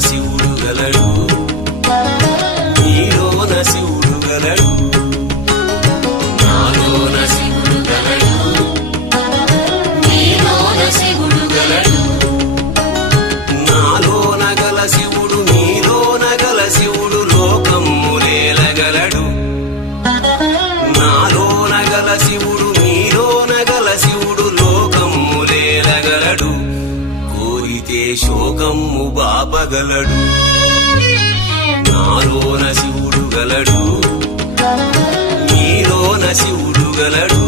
శివుడు గలడు నీలోన శివుడు గలడు నాలోన శివుడు గలడు నీలోన శివుడు గలడు నాలోన గల శివుడు నీలోన గల శివుడు లోకములేలగలడు నాలోన గల శివుడు నీలోన గల శివుడు లోకములేలగలడు కోరితే శోకము బాపగలడు నాలోన శివుడు గలడు నీలోన శివుడు గలడు